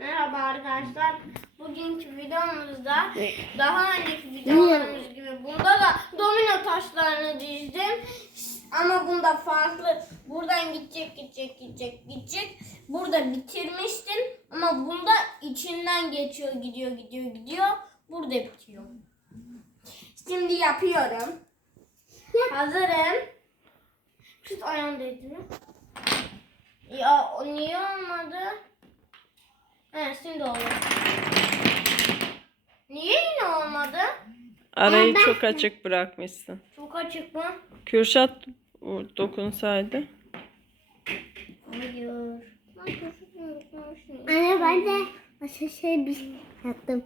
Merhaba arkadaşlar. Bugünkü videomuzda daha önceki videolarımız gibi bunda da domino taşlarını dizdim. Ama bunda farklı. Buradan gidecek, gidecek, gidecek, gidecek. Burada bitirmiştim. Ama bunda içinden geçiyor, gidiyor, gidiyor, gidiyor. Burada bitiyor. Şimdi yapıyorum. Hazırım. Tut ayağım değdi mi? Ya o niye olmadı? He şimdi oldu. Niye yine olmadı? Arayı çok açık bırakmışsın. Çok açık mı? Kürşat dokunsaydı. Hayır. Anne ben de başka şey bir şey yaptım.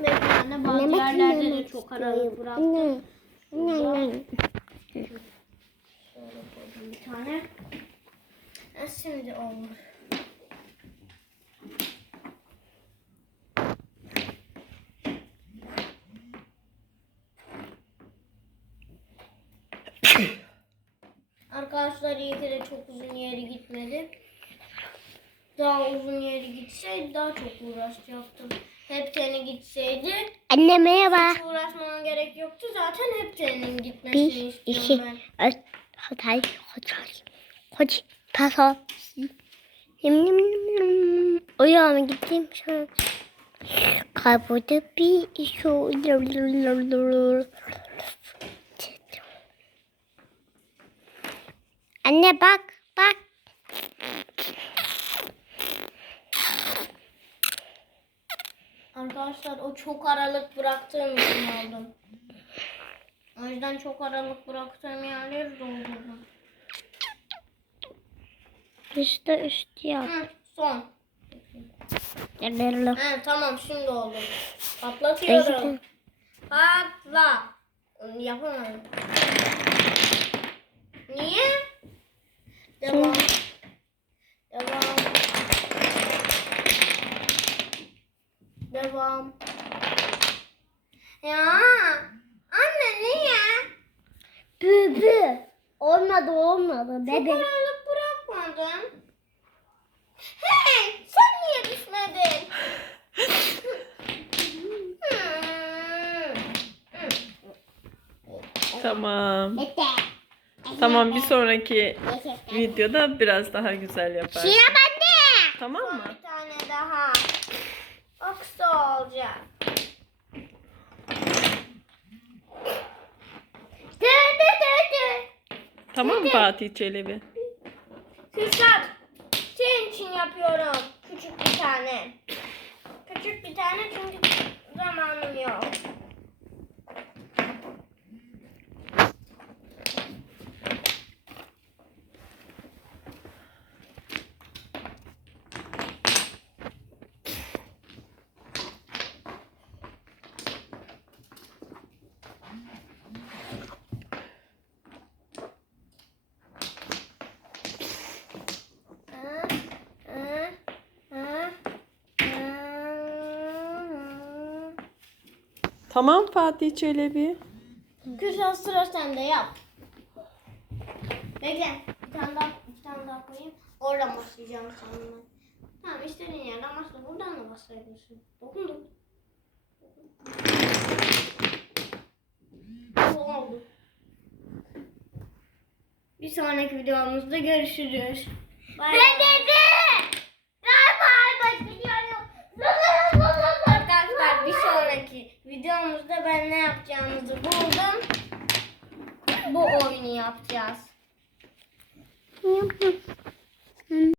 Ve anne bazı Anne bakayım yerlerde de yemek çok istiyorum. aralık bıraktım. Anne. Anne, anne. Bir tane. Ha, Şimdi oldu. Arkadaşlar iyi ki de çok uzun yere gitmedi. Daha uzun yere gitseydi daha çok uğraşacaktım. Hep senin gitseydi Anne merhaba. hiç uğraşmama gerek yoktu. Zaten hep senin gitmesini Bir, istiyorum iki, ben. üç, dört, beş, koç, taso. Uyuyor mu gittim şu an. Kayboldu bir şu. Anne bak bak. Arkadaşlar o çok aralık bıraktığım için aldım. O yüzden çok aralık bıraktığım yerleri doldurdum. Üstte üstü yap. Hı, son. He, tamam şimdi oldu. Patlatıyorum. Patla. Yapamadım. Niye? Devam. Devam. Devam. Ya anne niye? Bü Olmadı olmadı Çok bebek. aralık bırakmadın. Hey sen niye düşmedin? Tamam. Ete. Tamam bir sonraki videoda biraz daha güzel yaparsın. Sıra bende. Tamam mı? bir tane daha. Aksa olacak. Dı dı dı dı. Tamam mı Fatih Çelebi? Kürşat. Senin için yapıyorum. Küçük bir tane. Küçük bir tane çünkü zamanım yok. Hı, hı, hı, hı. Tamam Fatih Çelebi. Kürşat sıra sende yap. Bekle. Bir tane daha, bir tane daha koyayım. Oradan başlayacağım ben. Tamam istediğin yerden başla. Buradan da başlayabilirsin. Dokundum. Bu oldu. Bir sonraki videomuzda görüşürüz. Bay bay. Arkadaşlar bir sonraki videomuzda ben ne yapacağımızı buldum. Bu oyunu yapacağız.